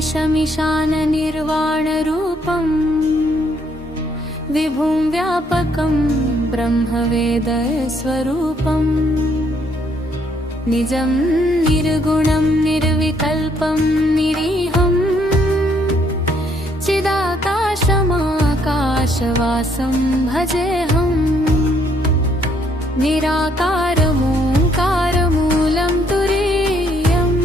नमामीशमीशाननिर्वाणरूपम् विभुं व्यापकं ब्रह्मवेदस्वरूपम् निजं निर्गुणं निर्विकल्पं निरीहं चिदाकाशमाकाशवासं भजेऽहम् निराकारमोङ्कारमूलं तुरीयम्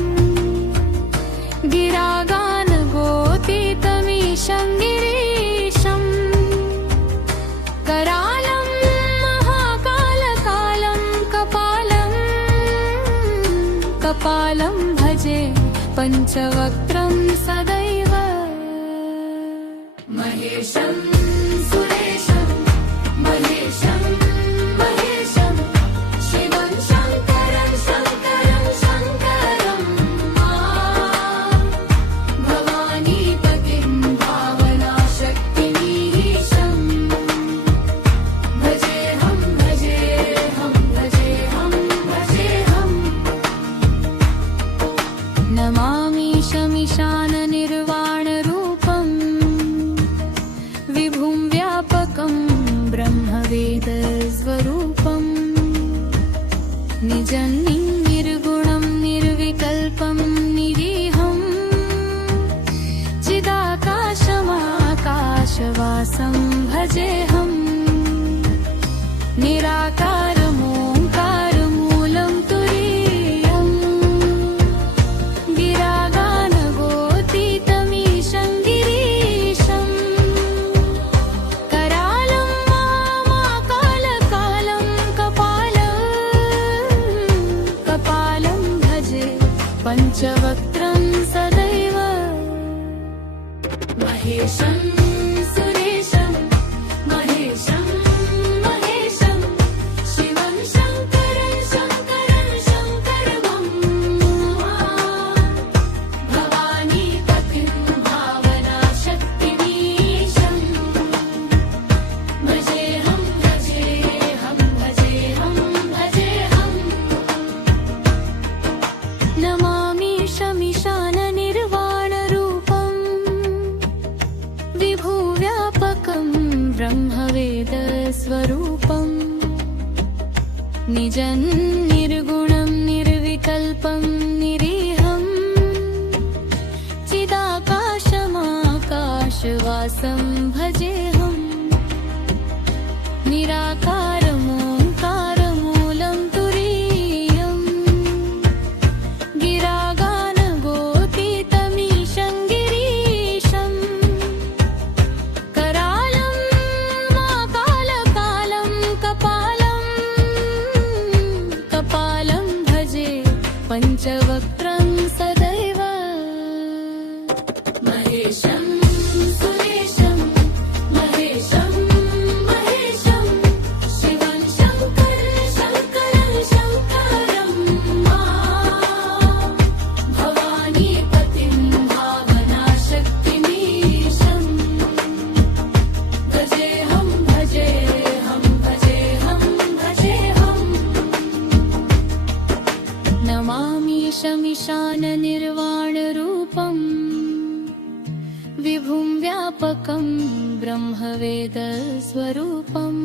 गिरागानगोतीतमीशं गिरीशम् करालं महाकालकालं कपालं भजे पञ्चवक्त्रं सदैव महेशं सुरेशं महेशं महेशं शिवं शङ्करं शङ्करं शङ्करं भवानीपतिं भावनाशक्तिमीशं भजेऽहं भजेऽहं भजेऽहं भजेऽहम् नमामीशमीशाननिर्वाणरूपम् विभुं व्यापकं ब्रह्मवेदस्वरूपम् निजं निर्गुणं निर्विकल्पं निरीहं चिदाकाशमाकाशवासं भजेऽहम् निराकारमोङ्कारमूलं तुरीयम् गिरागानगोतीतमीशं गिरीशम् करालं मामाकालकालं कपालं भजे पञ्चवक्त्रं सदैव महेशं सुरेशं महेशं महेशं शिवं शङ्करं शङ्करं शङ्करं भवानीपतिं भावनाशक्तिमीशं भजेऽहं भजेऽहं भजेऽहं भजेऽहम् नमामीशमीशाननिर्वाणरूपम् विभुं व्यापकं ब्रह्मवेदस्वरूपम् निजं निर्गुणं निर्विकल्पं निरीहं चिदाकाशमाकाशवासं भजेऽहम् निराकारमोङ्कारमूलं तुरीयम् गिरागानगोतीतमीशं गिरीशम् करालं माकालकालं कपालं भजे पञ्चवक्त्रं सदैव महेशं सुरेशं महेशं महेशं शिवं शङ्करं शङ्करं शङ्करं भवानीपतिं भावनाशक्तिमीशं भजेऽहं भजेऽहं भजेऽहं भजेऽहम् नमामीशमीशाननिर्वाणरूपम् विभुं व्यापकं ब्रह्मवेदस्वरूपम्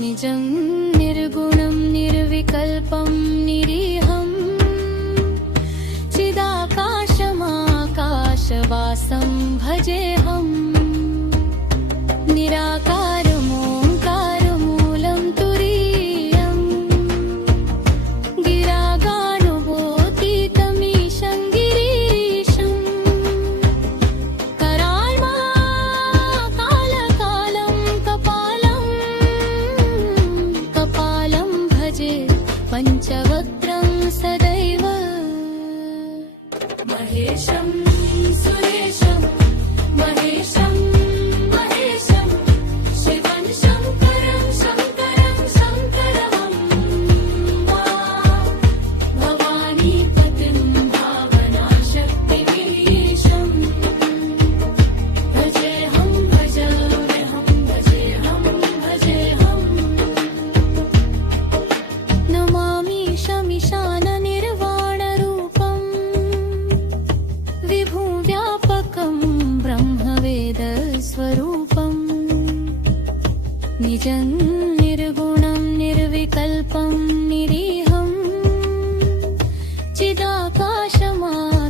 निजं निर्गुणं निर्विकल्पं निरीहं चिदाकाशमाकाशवासं भजेऽहम् निराकारमोङ्कारमूलं तुरीयम् गिरागानगोतीतमीशं गिरीशम् कराल्माकालकालं कपालं भजे पञ्चवक्त्रं सदैव महेशं सुरेशं महेशं निजं निर्गुणं निर्विकल्पं निरीहं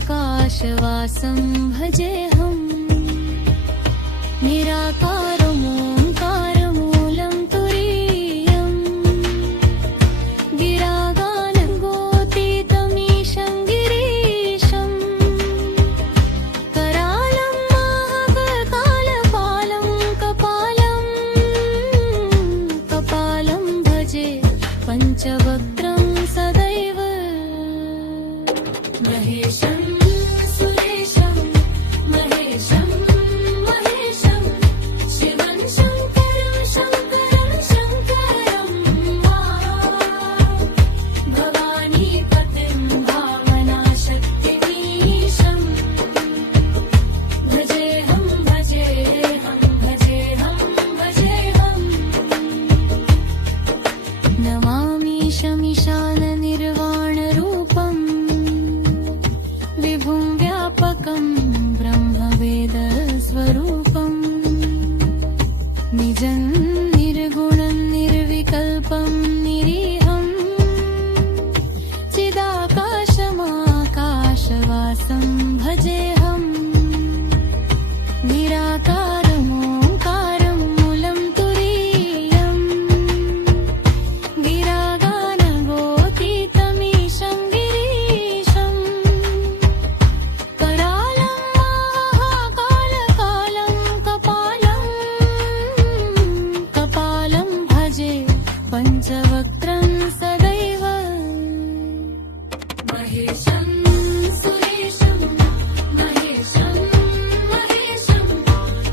चिदाकाशमाकाशवासं भजेऽहं निराकारमोङ्कारमूलं तुरीयं गिरागानगोतीतमीशं गिरीशं करालं महाकालपालं कपालं भजे पञ्चवक्त्रं सदैव महेशं सुरेशं महेशं महेशं शिवं शङ्करं शङ्करं शङ्करं भवानीपतिं भावनाशक्तिमीशं भजेऽहं भजेऽहं भजेऽहं भजेऽहं नमामि शमिशाननिर्वाणरूपं विभुं व्यापकं ब्रह्मवेदस्वरूपं निजं निर्गुणं निर्विकल्पं निरीहं चिदाकाशमाकाशवासं भजेऽहं निराकारमोङ्कारमूलं तुरीयं गिरागानगोतीतमीशं गिरीशं करालं महाकालकालं कपालं भजे पञ्चवक्त्रं सदैव महेशं सुरेशं महेशं महेशं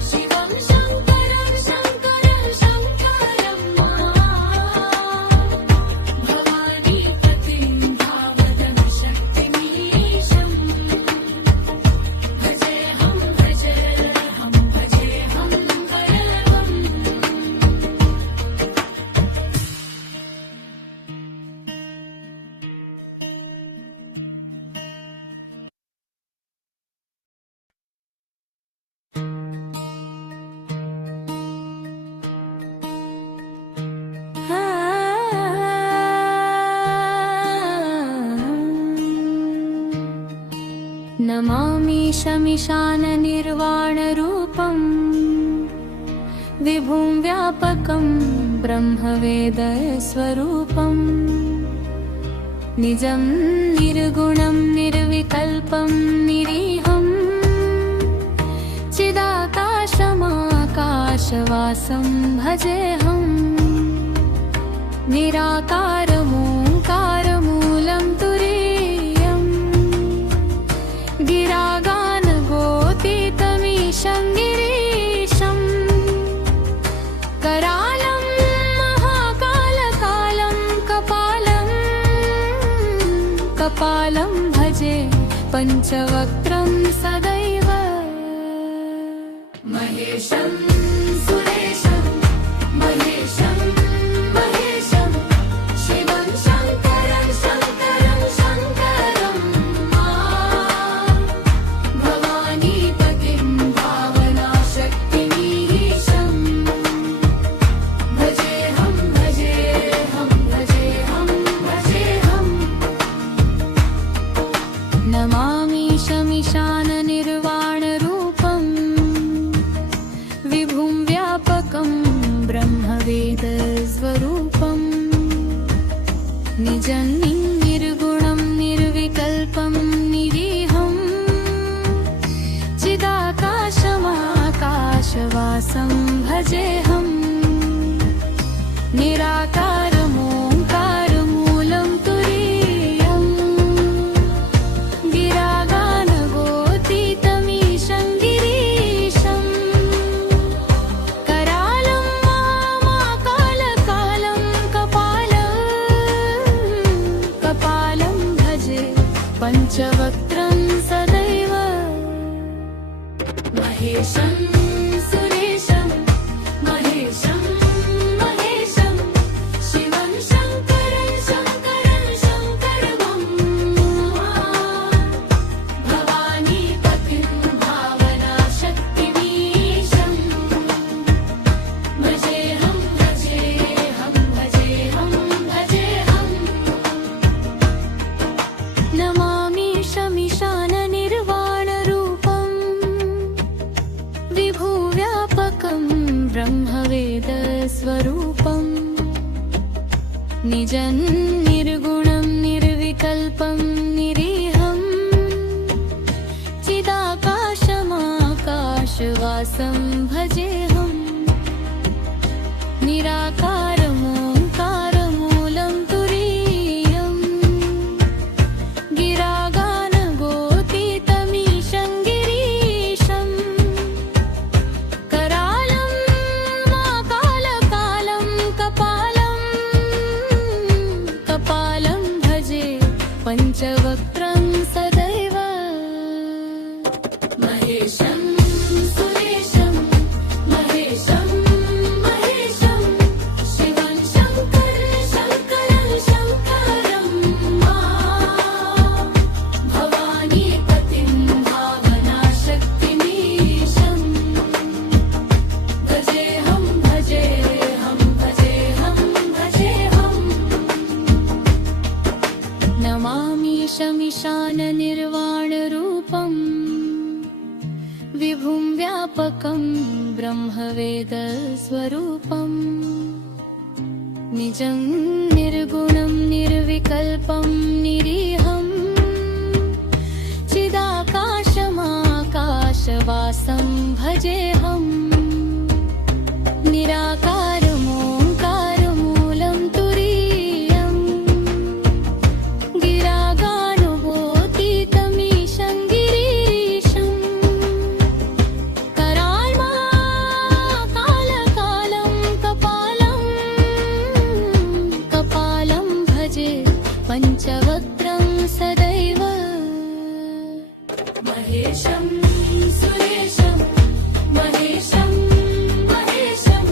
शिवं शङ्करं शङ्करं शङ्करं भवानीपतिं भावनाशक्तिमीशं भजेऽहं भजेऽहं भजेऽहं भजेऽहं नमामि शमिशाननिर्वाणरूपं विभुं व्यापकं ब्रह्मवेदस्वरूपं निजं निर्गुणं निर्विकल्पं निरीहं चिदाकाशमाकाशवासं भजेऽहं निराकारमोङ्कारमूलं तुरीयं गिरागानगोतीतमीशं गिरीशं करालं महाकालकालं कपालं भजे पञ्चवक्त्रं सदैव महेशं सुरेशं महेशं महेशं शिवं शङ्करं शङ्करं शङ्करं भवानीपतिं भावनाशक्तिमीशं भजेऽहं भजेऽहं भजेऽहं भजेऽहं नमामि शमिशाननिर्वाणरूपं विभुं व्यापकं ब्रह्मवेदस्वरूपं निजं निर्गुणं निर्विकल्पं निरीहं चिदाकाशमाकाशवासं भजेऽहं निराकारमोङ्कारमूलं तुरीयं गिरागानगोतीतमीशं गिरीशं करालं महाकालकालं कपालं भजे पञ्चवक्त्रं सदैव महेशं सुरेशं महेशं महेशं शिवं शङ्करं शङ्करं शङ्करं भवानीपतिं भावनाशक्तिमीशं भजेऽहं भजेऽहं स्वरूपम् निजं निर्गुणं निर्विकल्पं निरीहम् चिदाकाशमाकाशवासं भजेऽहम् निराकारमोङ्कारमूलं तुरीयम् गिरागानगोतीतमीशं गिरीशम् करालं माकालकालं कपालं भजे पञ्चवक्त्रं सदैव महेशं सुरेशं महेशं महेशं शिवं शङ्करं शङ्करं भवानीपतिं भावनाशक्तिमीशं भजेऽहं भजेऽहं भजेऽहं भजेऽहं नमामीशमीशाननिर्वाणरूपम् विभुं व्यापकं ब्रह्मवेदस्वरूपम् निजं निर्गुणं निर्विकल्पं निरीहम् चिदाकाशमाकाशवासं भजेऽहम् निराकारमोङ्कारमूलं तुरीयम् गिरागानुभूतितमीशं गिरीशम् कराल्माकालकालं कपालं भजे पञ्चवक्त्रं सदैव महेशं सुरेशं महेशं महेशं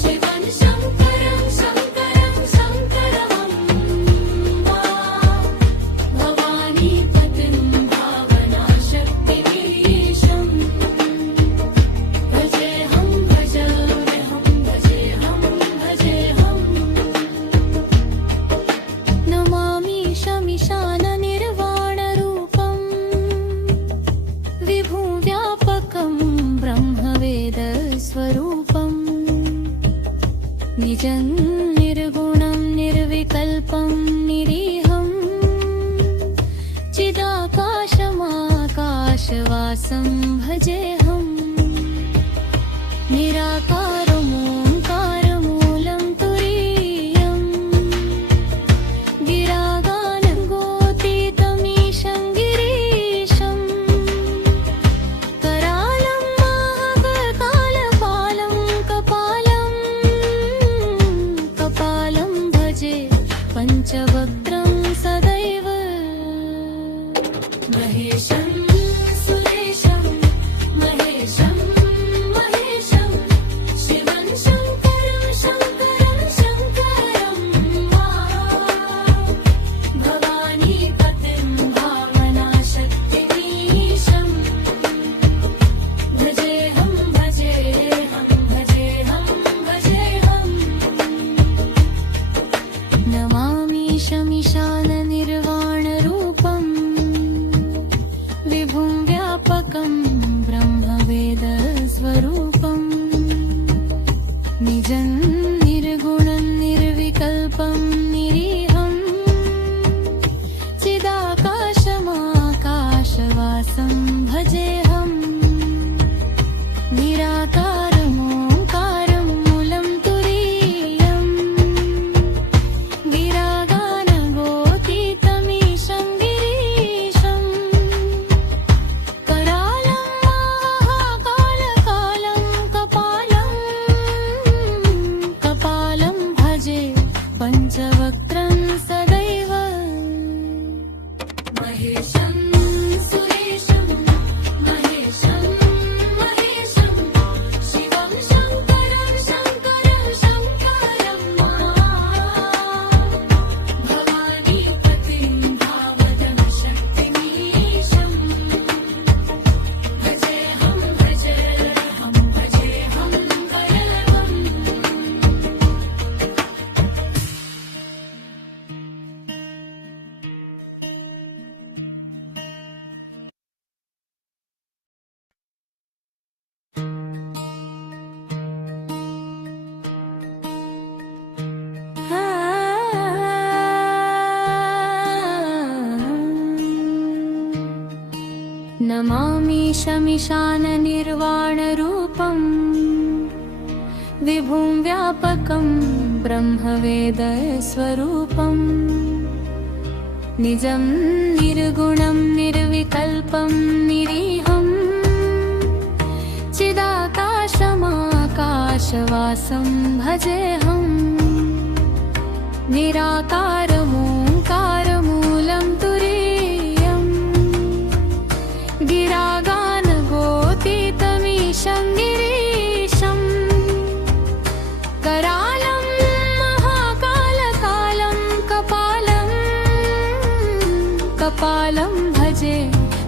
शिवं शङ्करं शङ्करं भवानीपतिं भावनाशक्तिमीशं भजेऽहं भजेऽहं भजेऽहं भजेऽहं नमामीशमीशाननिर्वाणरूपम् विभुं व्यापकं ब्रह्मवेदस्वरूपम् निजं निर्गुणं निर्विकल्पं निरीहम् चिदाकाशमाकाशवासं भजेऽहम् निराकारमोङ्कारमूलं तुरीयम् गिरागानगोतीतमीशं गिरीशम् करालं महाकालपालं कपालं भजे पञ्चवक्त्रं सदैव महेशं सुरेशं महेशं महेशं शिवं शङ्करं शङ्करं भवानीपतिं भावनाशक्तिमीशं भजेऽहं भजेऽहं भजेऽहं भजेऽहं नमामीशमीशाननिर्वाणरूपम् विभुं व्यापकं ब्रह्मवेदस्वरूपम् निजं निर्गुणं निर्विकल्पं निरीहम् चिदाकाशमाकाशवासं भजेऽहम् निराकारमोङ्कारमूलं तुरीयम् गिरागानगोतीतमीशं गिरीशम् करालं शमिशाननिर्वाणरूपम् विभुं व्यापकं ब्रह्मवेदस्वरूपम् निजं निर्गुणं निर्विकल्पं निरीहं चिदाकाशमाकाशवासं भजेऽहम् निराकारमोङ्कारमूलं तुरीयम् गिरागानगोतीतमीशं गिरीशम् करालं महाकालकालं कपालं भजे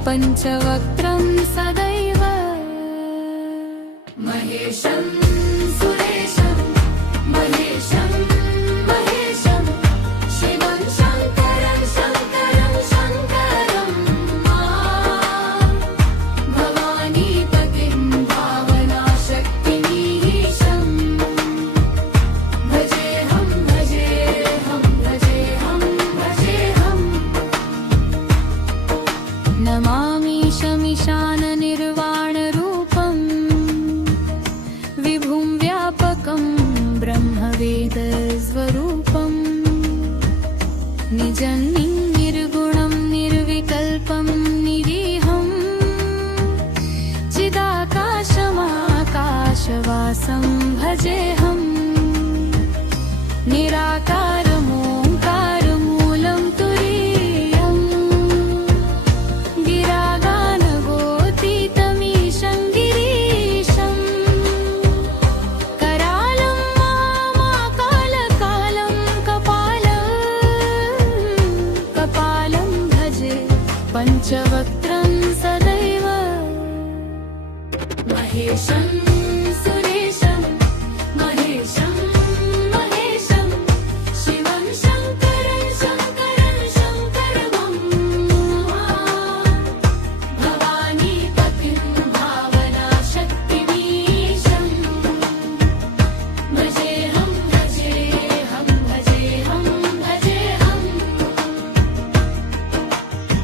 पञ्चवक्त्रं सदैव महेशं सुरेशं महेशं महेशं शिवं शङ्करं शङ्करं शङ्करं भवानीपतिं भावनाशक्तिमीशं भजेऽहं भजेऽहं भजेऽहं भजेऽहं नमामि शमिशाननिर्वाणरूपम् विभुं व्यापकं ब्रह्मवेदस्वरूपम् निजं निर्गुणं निर्विकल्पं निरीहं चिदाकाशमाकाशवासं भजेऽहम् निराकारमोङ्कारमूलं तुरीयम् गिरागानगोतीतमीशं गिरीशम् करालं महाकालकालं कपालं भजे पञ्चवक्त्रं सदैव महेशं सुरेशं महेशं महेशं शिवं शङ्करं शङ्करं शङ्करं भवानीपतिं भावनाशक्तिमीशं भजेऽहं भजेऽहं भजेऽहं भजेऽहं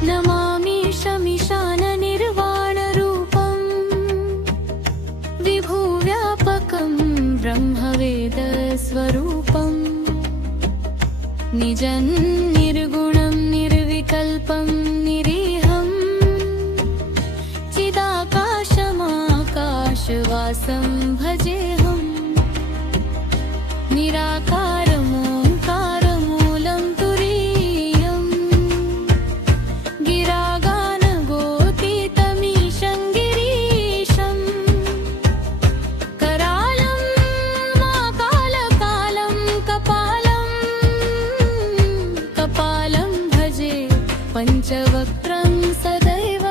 नमामि शमिशाननिर्वाणरूपम् विभुव्यापकं ब्रह्मवेदस्वरूपम् निजं निर्गुणं निर्विकल्पं निरीहं चिदाकाशमाकाशवासं भजेऽहम् निराकारमोङ्कारमूलं तुरीयम् गिरागानगोतीतमीशं गिरीशम् करालं महाकालकालं कपालं भजे पञ्चवक्त्रं सदैव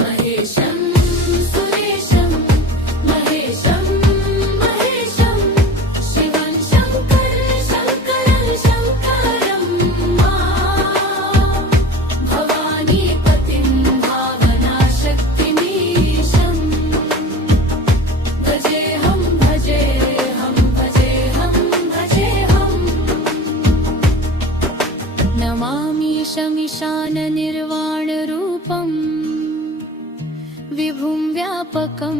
महेशं सुरेशं महेशं महेशं शिवं शङ्करं शङ्करं शङ्करं भवानीपतिं भावनाशक्तिमीशं भजेऽहं भजेऽहं भजेऽहं भजेऽहं नमामि शमिशाननिर्वाणरूपम् विभुं व्यापकं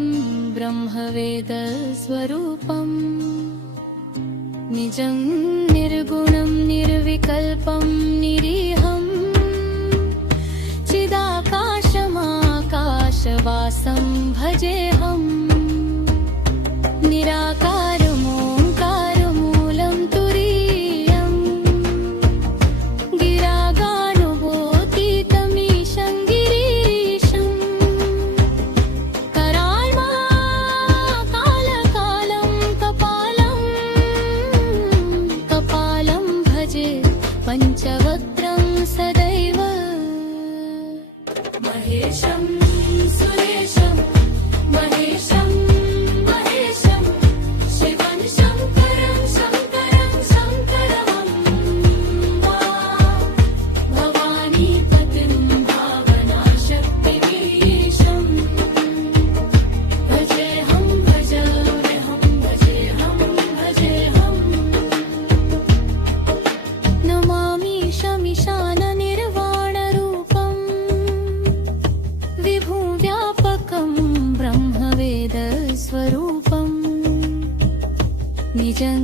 ब्रह्मवेदस्वरूपम् निजं निर्गुणं निर्विकल्पं निरीहं चिदाकाशमाकाशवासं भजेऽहम् निराकारमोङ्कारमूलं तुरीयम् गिरागानगोतीतमीशं गिरीशम् कराल्महाकालकालं कपालं भजे पञ्चवक्त्रं सदैव महेशं सुरेशं महेशं महेशं शिवं शङ्करं शङ्करं शङ्करं भवानीपतिं भावनाशक्तिमीशं भजेऽहं भजेऽहं भजेऽहं भजेऽहं नमामि शमिशाननिर्वाणरूपम् निजं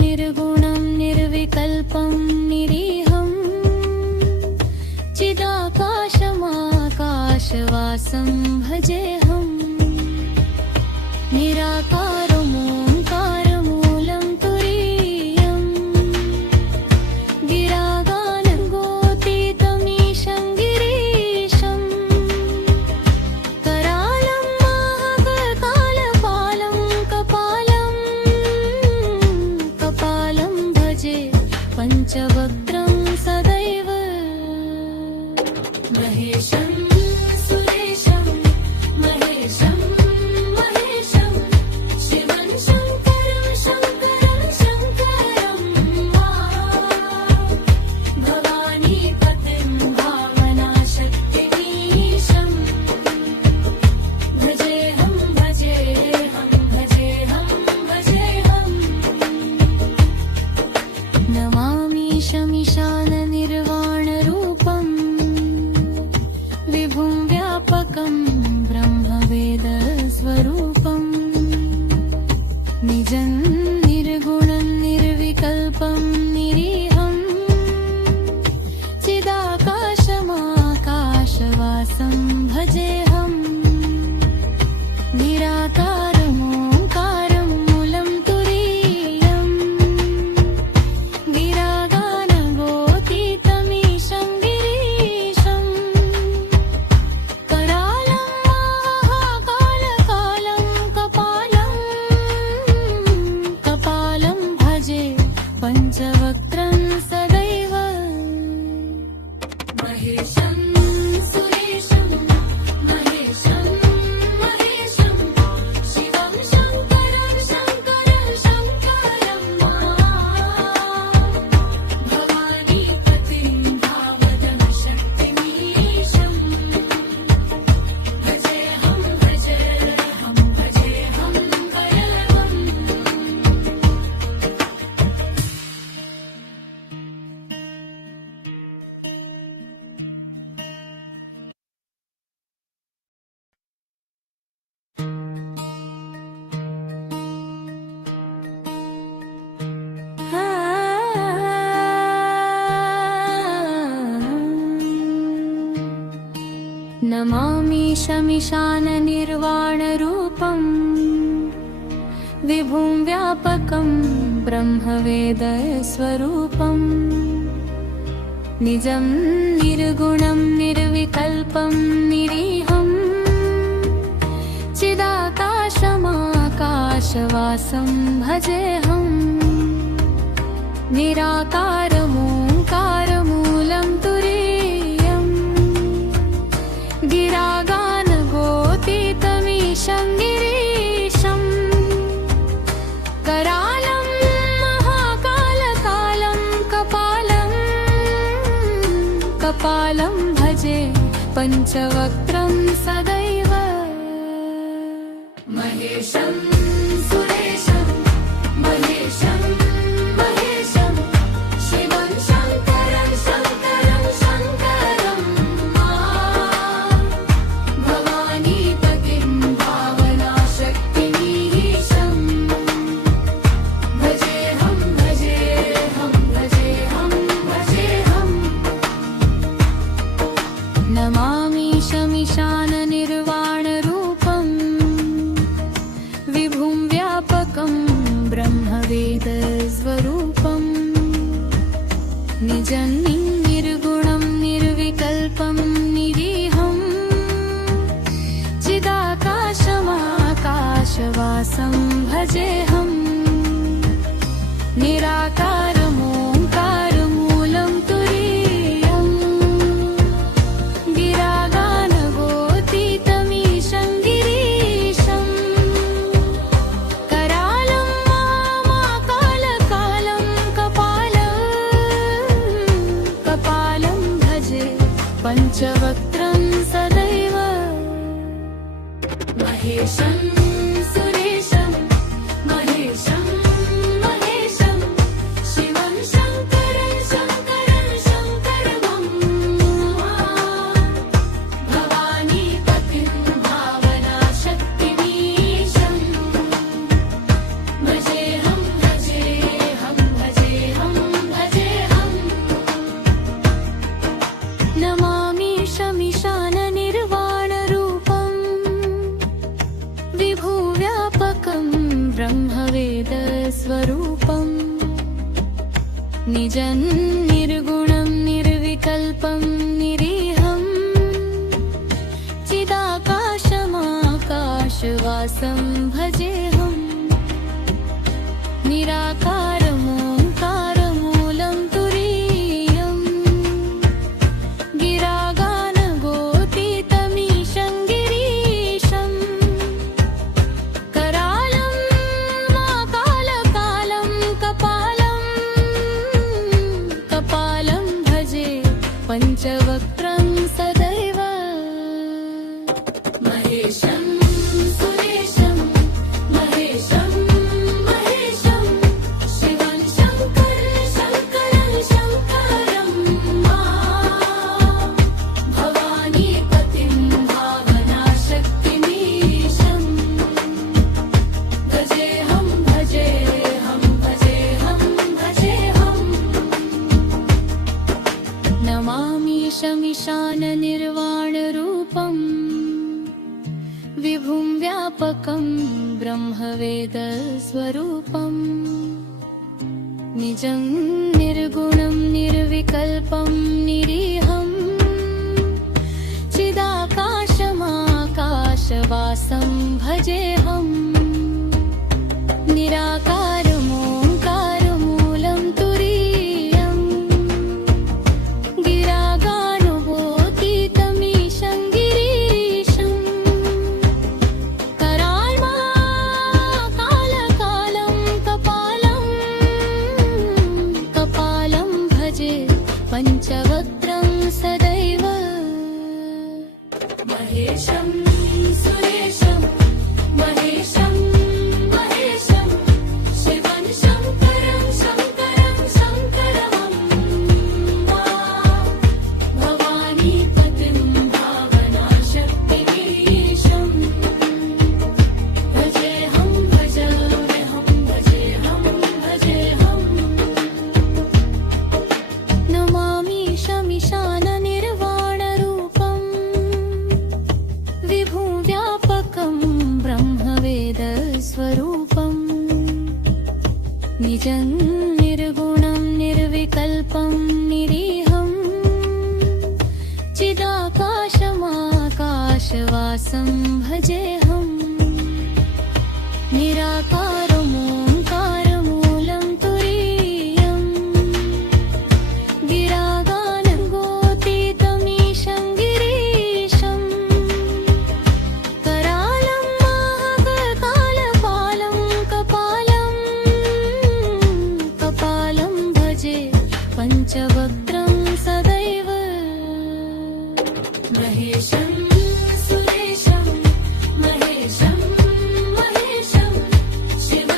निर्गुणं निर्विकल्पं निरीहं चिदाकाशमाकाशवासं भजेऽहं निराकारमोङ्कारमूलं तुरीयं गिरागानगोतीतमीशं गिरीशं करालं महाकालपालं कपालं भजे पञ्चवक्त्रं सदैव महेशं सुरेशं महेशं महेशं शिवं शङ्करं शङ्करं शङ्करं भवानीपतिं भावनाशक्तिमीशं भजेऽहं भजेऽहं भजेऽहं भजेऽहं नमामि शमिशाननिर्वाणरूपं विभुं व्यापकं ब्रह्मवेदस्वरूपं निजं निर्गुणं निर्विकल्पं निरीहं चिदाकाशमाकाशवासं भजेऽहं निराकारमोङ्कारं मूलं तुरीयं गिरागानगोतीतमीशं गिरीशं करालं महाकालकालं कपालं भजे पञ्चवक्त्रं सदैव महेशं सुरेशं महेशं महेशं शिवं शङ्करं शङ्करं शङ्करं भवानीपतिं भावनाशक्तिमीशं भजेऽहं भजेऽहं भजेऽहं भजेऽहं नमामि शमिशाननिर्वाणरूपं विभुं व्यापकं ब्रह्मवेदस्वरूपं निजं निर्गुणं निर्विकल्पं निरीहं चिदाकाशमाकाशवासं भजेऽहं निराकारमोङ्कारमूलं तुरीयं गिरागानगोतीतमीशं गिरीशं करालं महाकालकालं कपालं भजे पञ्चवक्त्रं सदैव महेशं सुरेशं महेशं महेशं शिवं शङ्करं शङ्करं शङ्करं भवानीपतिं भावनाशक्तिमीशं भजेऽहं भजेऽहं भजेऽहं भजेऽहं नमामि शमिशाननिर्वाणरूपं विभुं व्यापकं ब्रह्मवेदस्वरूपं निजं निर्गुणं निर्विकल्पं निरीहं चिदाकाशमाकाशवासं भजेऽहं निराकारमोङ्कारमूलं तुरीयं गिरागानगोतीतमीशं गिरीशं करालं महाकालकालं कपालं भजे पञ्चवक्त्रं सदैव महेशं सुरेशं महेशं महेशं शिवं शङ्करं शङ्करं शङ्करं भवानीपतिं भावनाशक्तिमीशं भजेऽहं भजेऽहं निजं निर्गुणं निर्विकल्पं निरीहम् चिदाकाशमाकाशवासं भजेऽहम् निराकारमोङ्कारमूलं तुरीयम् गिरागानगोतीतमीशं गिरीशम् करालं माकालकालं कपालं भजे पञ्चवक्त्रं सदैव महेशं सुरेशं महेशं महेशं शिवं शङ्करं शङ्करं भवानीपतिं भावनाशक्तिमीशं भजेऽहं भजेऽहं भजेऽहं भजेऽहम् नमामीशमीशाननिर्वाणरूपम् विभुं व्यापकं ब्रह्मवेदस्वरूपम् निजं निर्गुणं निर्विकल्पं निरीहम् चिदाकाशमाकाशवासं भजेऽहम् निराकारमोङ्कारमूलं तुरीयम् गिरागानुभूतितमीशं गिरीशम् कराल्माकालकालं कपालं भजे पञ्चवक्त्रं सदैव महेशं सुरेशं महेशं महेशं शिवं शङ्करं शङ्करं भवानीपतिं भावनाशक्तिमीशं भजेऽहं भजेऽहं भजेऽहं भजेऽहम् नमामीशमीशाननिर्वाणरूपम् विभुं व्यापकं ब्रह्मवेदस्वरूपम् निजं निर्गुणं निर्विकल्पं निरीहम् चिदाकाशमाकाशवासं भजेऽहम् निराकारमोङ्कारमूलं तुरीयम् गिरागानगोतीतमीशं गिरीशम् करालं माकालकालं कपालं भजे पञ्चवक्त्रं सदैव महेशं सुरेशं महेशं महेशं शिवं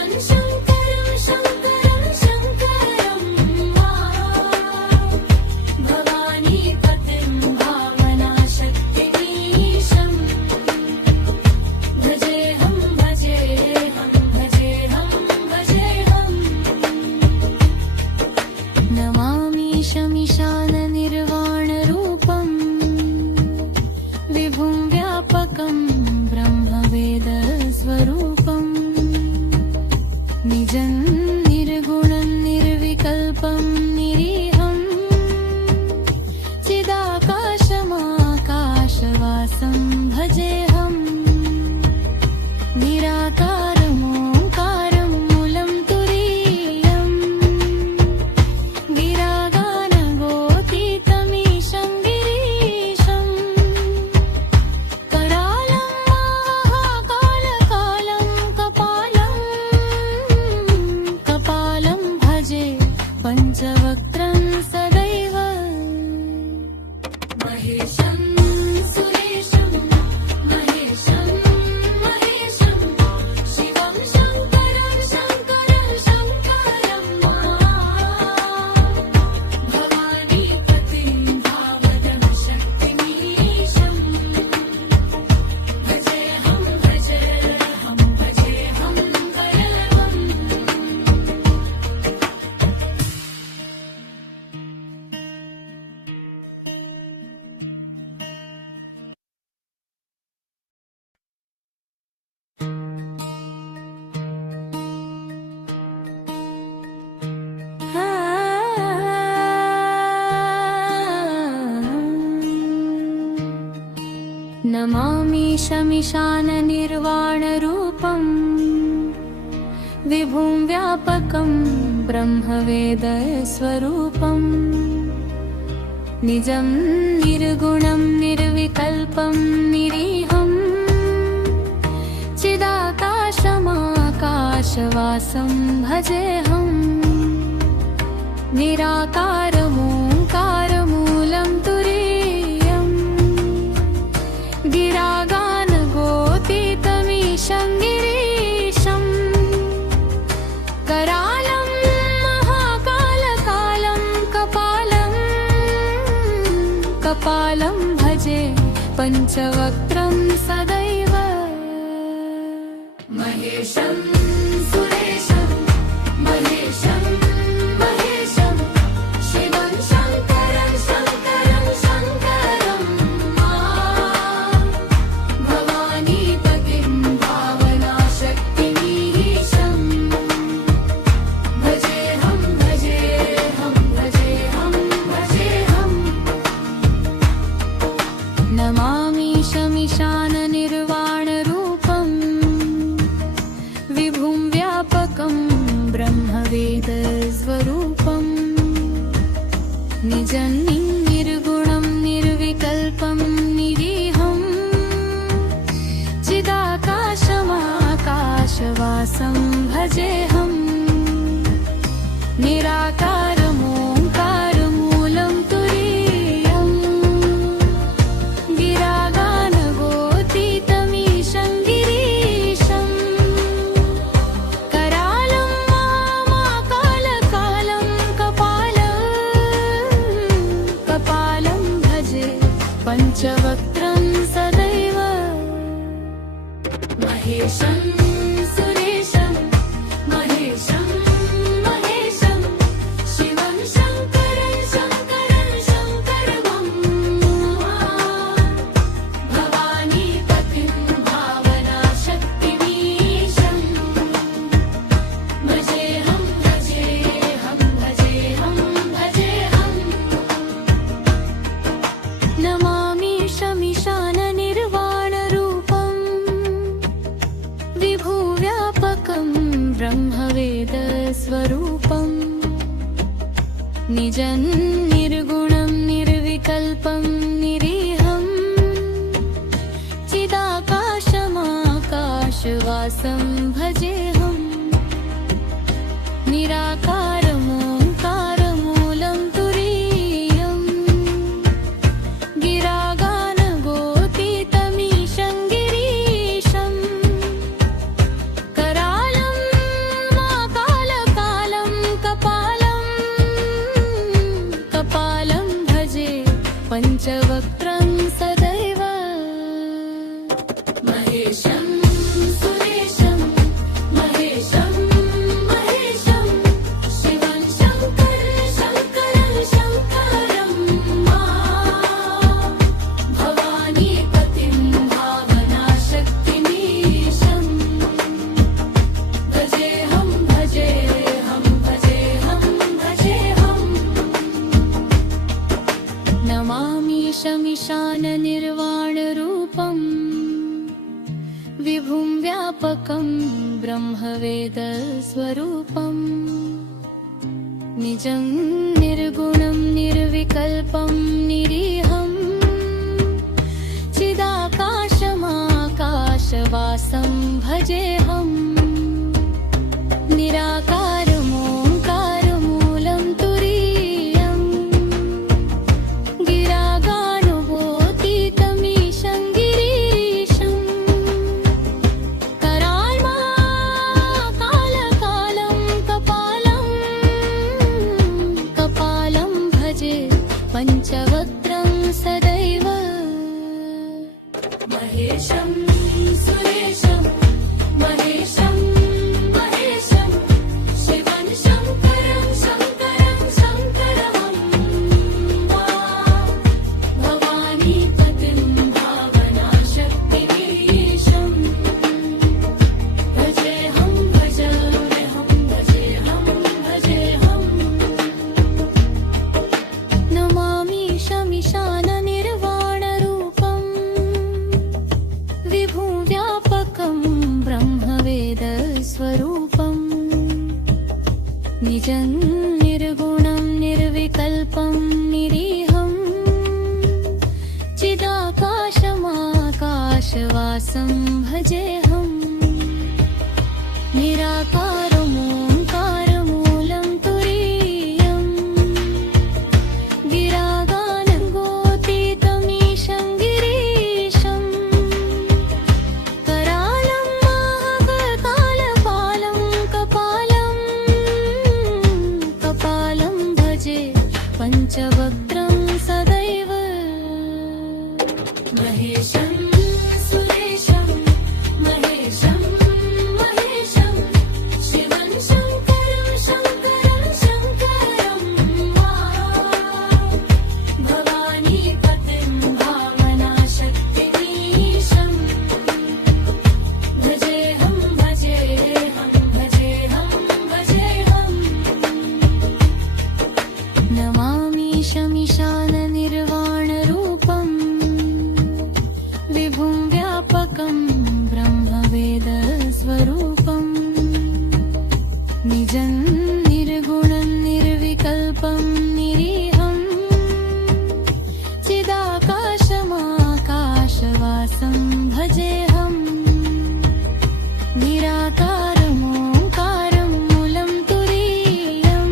निर्वाणरूपम् विभुं व्यापकं ब्रह्मवेदस्वरूपम् निजं निर्गुणं निर्विकल्पं निरीहं चिदाकाशमाकाशवासं भजेऽहम् निराकारमोङ्कारमूलं तुरीयम् गिरागानगोतीतमीशं गिरीशम् करालं महाकालकालं कपालं भजे पञ्चवक्त्रं सदैव महेशं सुरेशं महेशं महेशं शिवं शङ्करं शङ्करं शङ्करं भवानीपतिं भावनाशक्तिमीशं भजेऽहं भजेऽहं भजेऽहं भजेऽहम् नमामि शमीशाननिर्वाणरूपम् विभुं व्यापकं ब्रह्मवेदस्वरूपम् निजं निर्गुणं निर्विकल्पं निरीहं चिदाकाशमाकाशवासं भजेऽहम् निराकारमोङ्कारमूलं तुरीयम् गिरागानगोतीतमीशं गिरीशम् करालं महाकालकालं कपालं भजे पञ्चवक्त्रं सदैव महेशं सुरेशं महेशं महेशं शिवं शङ्करं शङ्करं शङ्करं भवानीपतिं भावनाशक्तिमीशं भजेऽहं भजेऽहं भजेऽहं भजेऽहम् नमामि शमीशाननिर्वाणरूपम् विभुव्यापकं ब्रह्मवेदस्वरूपम् निजं निर्गुणं निर्विकल्पं निरीहं चिदाकाशमाकाशवासं भजेऽहम् निराकारमोङ्कारमूलं तुरीयम् गिरागानगोतीतमीशं गिरीशम् करालं महाकालकालं कपालं भजे पञ्चवक्त्रं सदैव महेशं सुरेशं महेशं महेशं शिवं शङ्करं शङ्करं शङ्करं भवानीपतिं भावनाशक्तिमीशं भजेऽहं भजेऽहं भजेऽहं भजेऽहम् नमामि शमीशाननिर्वाणरूपम् विभुं व्यापकं ब्रह्मवेदस्वरूपम् निजं निर्गुणं निर्विकल्पं निरीहं चिदाकाशमाकाशवासं भजेऽहम् निराकारमोङ्कारमूलं तुरीयम् गिरागानगोतीतमीशं गिरीशम् कराल्महाकालकालं कपालं भजे पञ्चवक्त्रं सदैव महेशं सुरेशं महेशं महेशं निजं निर्गुणं निर्विकल्पं निरीहं चिदाकाशमाकाशवासं भजेऽहं निराकारमोङ्कारमूलं तुरीयं गिरागानगोतीतमीशं गिरीशं करालं महाकालपालं कपालं भजे पञ्चवक्त्रं सदैव महेशं सुरेशं महेशं महेशं शिवं शङ्करं शङ्करं शङ्करं भवानीपतिं भावनाशक्तिमीशं भजेऽहं भजेऽहं भजेऽहं भजेऽहं नमामि शमिशाननिर्वाणरूपं विभुं व्यापकं ब्रह्मवेदस्वरूपं निजं निर्गुणं निर्विकल्पं निरीहं चिदाकाशमाकाशवासं भजेऽहं निराकारमोङ्कारं मूलं तुरीयं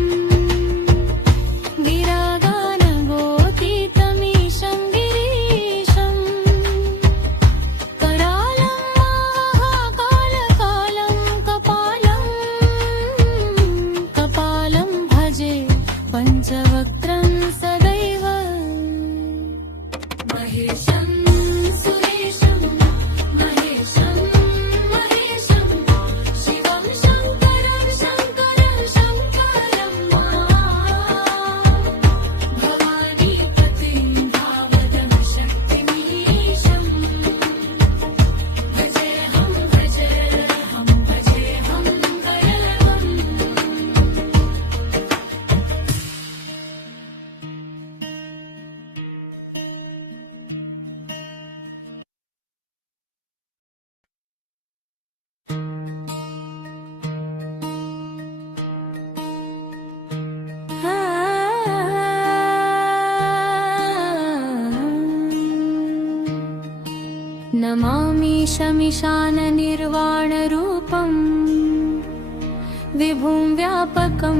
गिरागानगोतीतमीशं गिरीशं करालं महाकालकालं कपालं भजे पञ्चवक्त्रं सदैव महेशं सुरेशं महेशं महेशं शिवं शङ्करं शङ्करं शङ्करं भवानीपतिं भावनाशक्तिमीशं भजेऽहं भजेऽहं भजेऽहं भजेऽहम् नमामि शमिशाननिर्वाणरूपं विभुं व्यापकं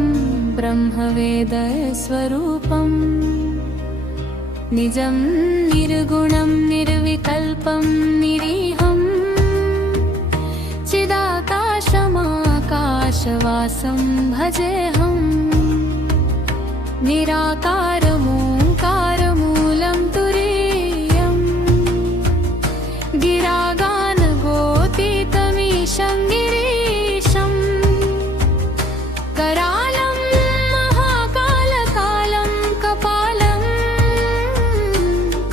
ब्रह्मवेदस्वरूपं निजं निर्गुणं निर्विकल्पं निरीहं चिदाकाशमाकाशवासं भजेऽहं निराकारमोङ्कारमूलं तुरीयं गिरागानगोतीतमीशं गिरीशं करालं महाकालकालं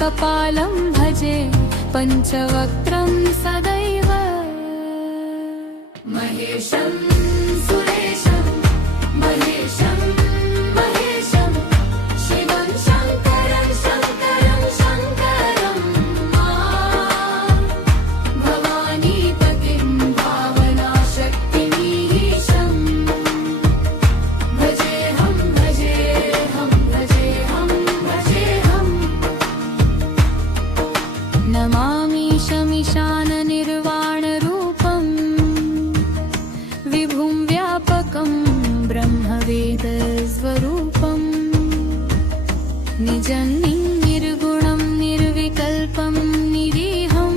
कपालं भजे पञ्चवक्त्रं सदैव महेशं सुरेशं महेशं महेशं शिवं शङ्करं शङ्करं शङ्करं भवानीपतिं भावनाशक्तिमीशं भजेऽहं भजेऽहं भजेऽहं भजेऽहम् नमामि शमिशाननिर्वाणरूपं विभुं व्यापकं ब्रह्मवेदस्वरूपं निजं निर्गुणं निर्विकल्पं निरीहं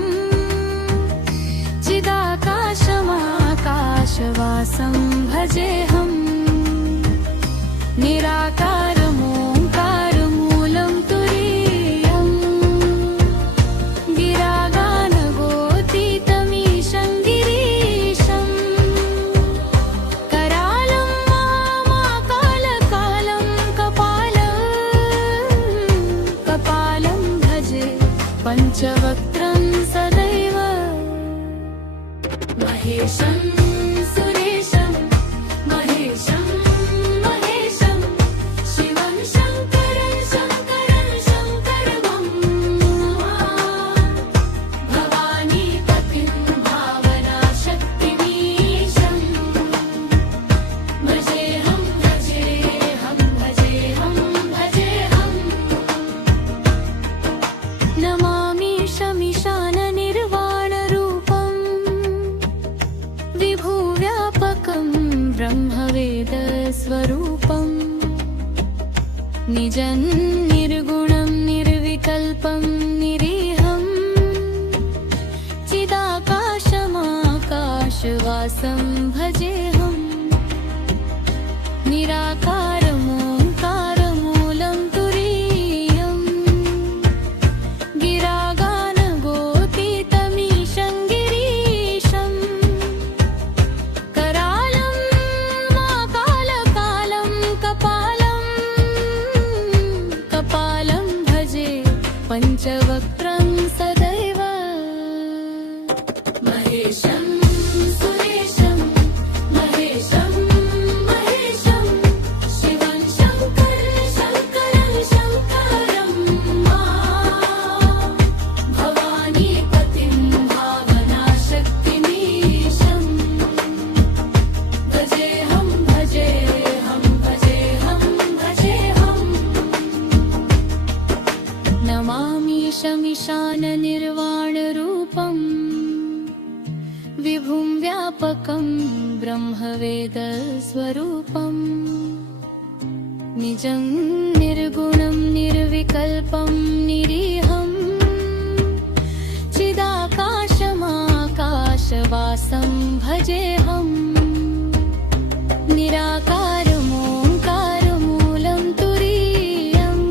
चिदाकाशमाकाशवासं भजेऽहं निराकारमोङ्कारमूलं तुरीयं गिरागानगोतीतमीशं गिरीशं करालं महाकालकालं कपालं भजे पञ्चवक्त्रं सदैव महेशं सुरेशं महेशं महेशं शिवं शङ्करं शङ्करं शङ्करं भवानीपतिं भावनाशक्तिमीशं भजेऽहं भजेऽहं स्वरूपम् निजं निर्गुणं निर्विकल्पं निरीहम् चिदाकाशमाकाशवासं भजेऽहम् निराकारमोङ्कारमूलं तुरीयम् गिरागानगोतीतमीशं गिरीशम् करालं माकालकालं कपालं भजे पञ्चवक्त्रं सदैव महेशं सुरेशं महेशं महेशं शिवं शङ्करं शङ्करं भवानीपतिं भावनाशक्तिमीशं भजेऽहं भजेऽहं भजेऽहं भजेऽहं नमामीशमीशाननिर्वाणरूपम् विभुं व्यापकं ब्रह्मवेदस्वरूपम् निजं निर्गुणं निर्विकल्पं निरीहम् चिदाकाशमाकाशवासं भजेऽहम् निराकारमोङ्कारमूलं तुरीयम्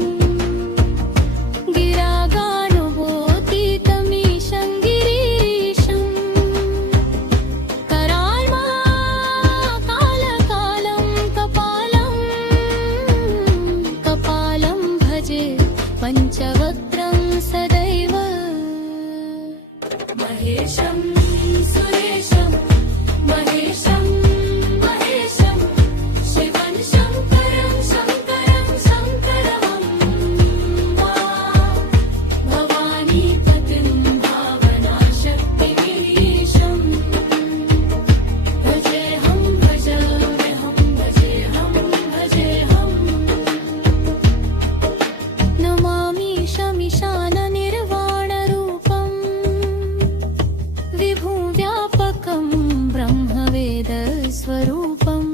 गिरागानुभूतितमीशं गिरीशम् कराल्माकालकालं कपालं भजे पञ्चवक्त्रं सदैव महेशं सुरेशं महेशं महेशं शिवं शङ्करं शङ्करं भवानीपतिं भावनाशक्तिमीशं भजेऽहं भजेऽहं भजेऽहं भजेऽहं नमामीशमीशाननिर्वाणरूपम् विभुं व्यापकं ब्रह्मवेदस्वरूपम्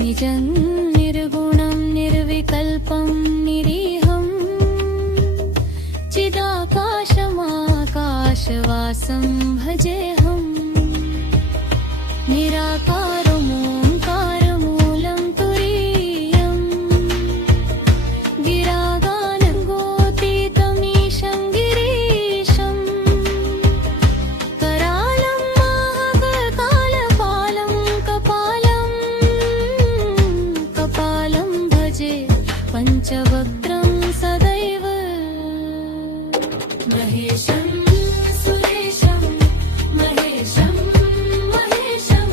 निजं निर्गुणं निर्विकल्पं निरीहम् चिदाकाशमाकाशवासं भजेऽहम् निराकारमोङ्कारमूलं तुरीयम् गिरागानगोतीतमीशं गिरीशम् करालं महाकालपालं कपालं भजे पञ्चवक्त्रं सदैव महेशं सुरेशं महेशं महेशं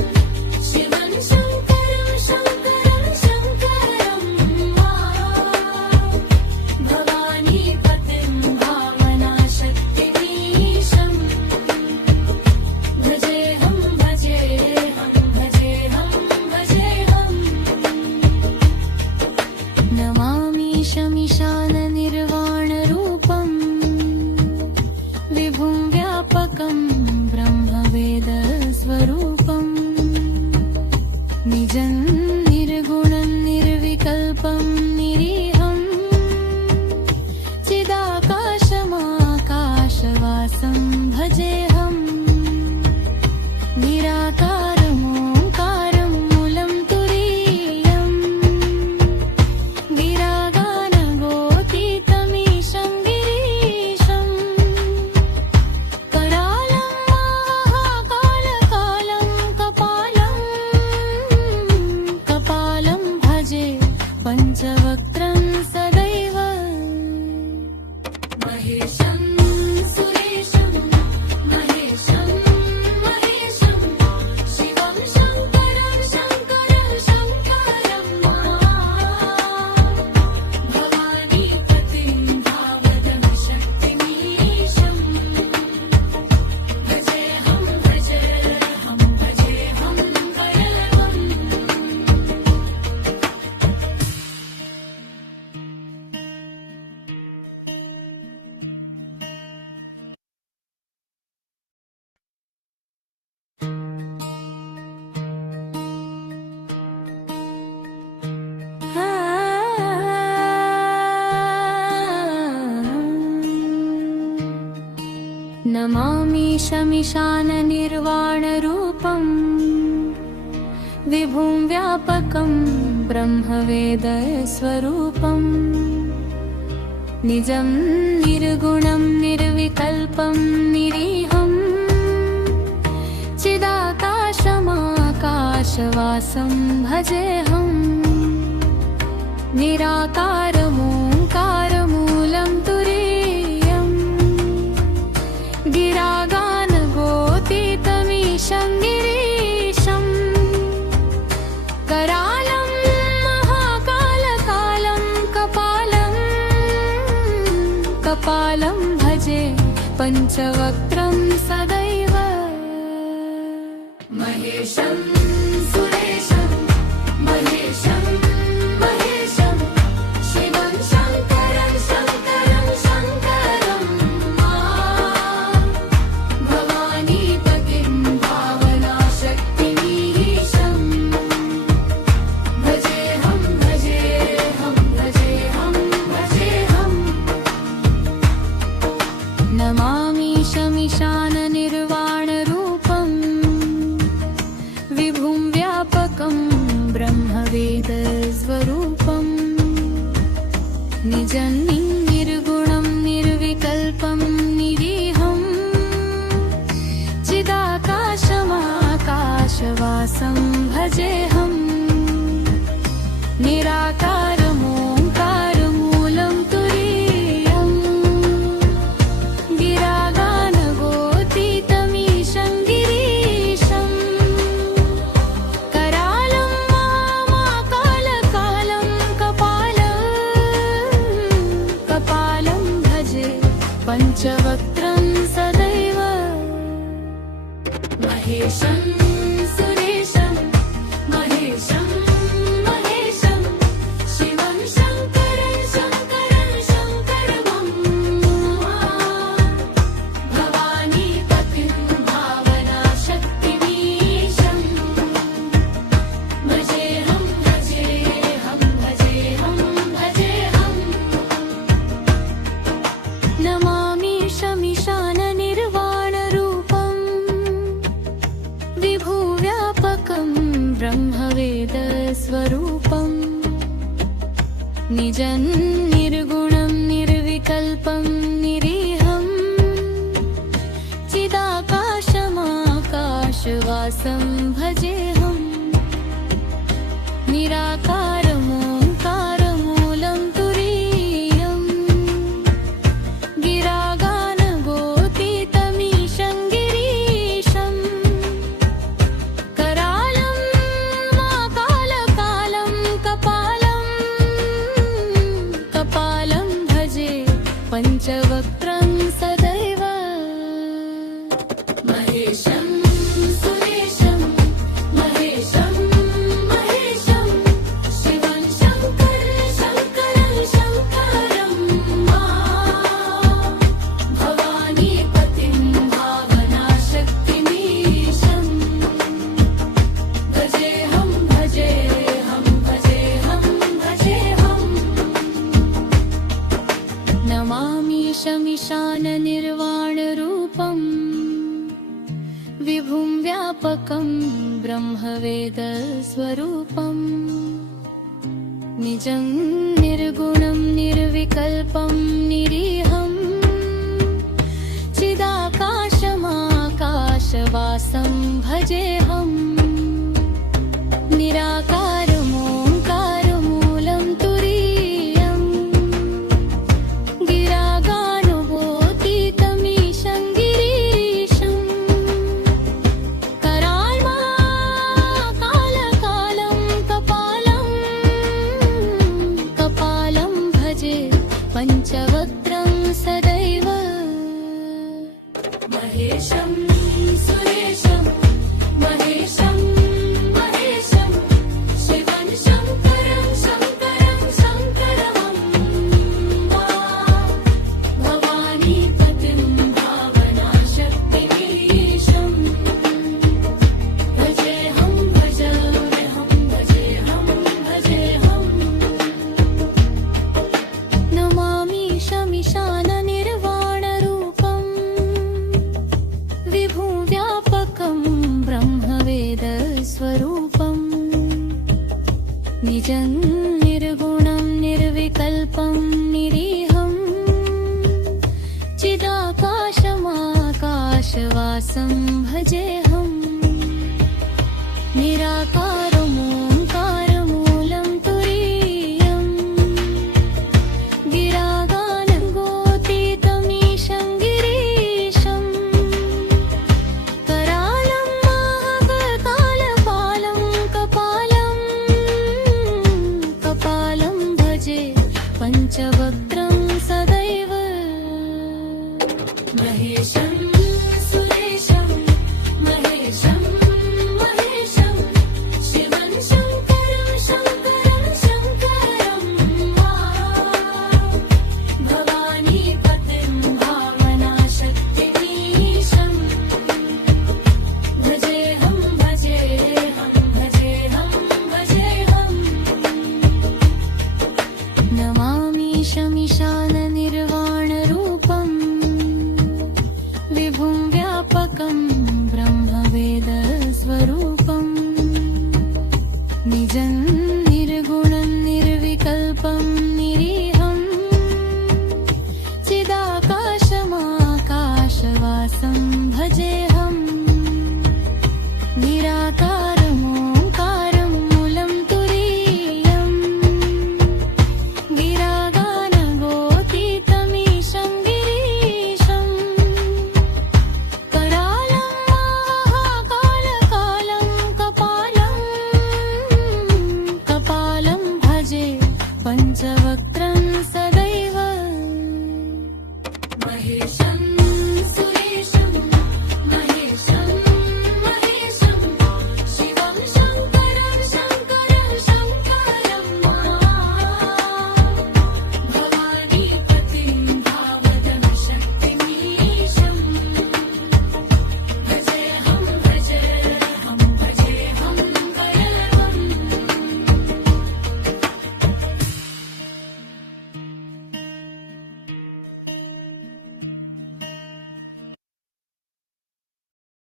शिवं शङ्करं शङ्करं भवानीपतिं भावनाशक्तिमीशं भजेऽहं भजेऽहं भजेऽहं भजेऽहं नमामीशमीशाननिर्वाणरूपम् विभुं व्यापकं ब्रह्मवेदस्वरूपम् निजं निर्गुणं निर्विकल्पं निरीहम् चिदाकाशमाकाशवासं भजेऽहम् निराकारमोङ्कारमूलं तुरीयम् गिरागानगोतीतमीशं गिरीशम् करालं शमिशाननिर्वाणरूपम् विभुं व्यापकं ब्रह्मवेदस्वरूपम् निजं निर्गुणं निर्विकल्पं निरीहं चिदाकाशमाकाशवासं भजेऽहम् निराकारमोङ्कारमूलं तुरीयम् गिरागानगोतीतमीशं गिरीशम् करालं महाकालकालं कपालं भजे पञ्चवक्त्रं सदैव महेशं सुरेशं महेशं महेशं शिवं शङ्करं शङ्करं शङ्करं भवानीपतिं भावनाशक्तिमीशं भजेऽहं भजेऽहं भजेऽहं भजेऽहं नमामि शमिशाननिर्वाणरूपम् विभुं व्यापकं ब्रह्मवेदस्वरूपम् निजं निर्गुणं निर्विकल्पं निरीहं चिदाकाशमाकाशवासं भजेऽहम् निराकारमोङ्कारमूलं तुरीयम् गिरागानगोतीतमीशं गिरीशम् करालं महाकालकालं कपालं भजे पञ्चवक्त्रं सदैव महेशं सुरेशं महेशं महेशं शिवं शङ्करं शङ्करं शङ्करं भवानीपतिं भावनाशक्तिमीशं भजेऽहं भजेऽहं भजेऽहं भजेऽहं नमामि शमिशाननिर्वाणरूपम् विभुव्यापकं ब्रह्मवेदस्वरूपम् निजं निर्गुणं निर्विकल्पं निरीहं चिदाकाशमाकाशवासं भजेऽहम् निराकारमोङ्कारमूलं तुरीयम् गिरागानगोतीतमीशं गिरीशम् करालं महाकालकालं कपालं भजे पञ्चवक्त्रं सदैव महेशं सुरेशं महेशं महेशं शिवं शङ्करं शङ्करं शङ्करं भवानीपतिं भावनाशक्तिमीशं भजेऽहं भजेऽहं भजेऽहं भजेऽहं नमामि शमिशाननिर्वाणरूपम् विभुं व्यापकं ब्रह्मवेदस्वरूपम् निजं निर्गुणं निर्विकल्पं निरीहं चिदाकाशमाकाशवासं भजेऽहम् निराकारमोङ्कारमूलं तुरीयम् गिरागानगोतीतमीशं गिरीशम् कराल्माकालकालं कपालं भजे पञ्चवक्त्रं सदैव महेशं सुरेशं महेशं महेशं शिवं शङ्करं शङ्करं शङ्करं भवानीपतिं भावनाशक्तिमीशं भजेऽहं भजेऽहं भजेऽहं भजेऽहं नमामि शमिशाननिर्वाणरूपम् निजं निर्गुणं निर्विकल्पं निरीहं चिदाकाशमाकाशवासं भजेऽहं निराकारमोङ्कारमूलं तुरीयं गिरागानगोतीतमीशं गिरीशं करालं महाकालपालं कपालं भजे पञ्चवक्त्रं सदैव महेशं सुरेशं महेशं महेशं शिवं शङ्करं शङ्करं शङ्करं भवानीपतिं भावनाशक्तिमीशं भजेऽहं भजेऽहं भजेऽहं भजेऽहं नमामि शमीशाननिर्वाणरूपं विभुं व्यापकं ब्रह्मवेदस्वरूपं निजं निर्गुणं निर्विकल्पं निरीहं चिदाकाशमाकाशवासं भजेऽहम्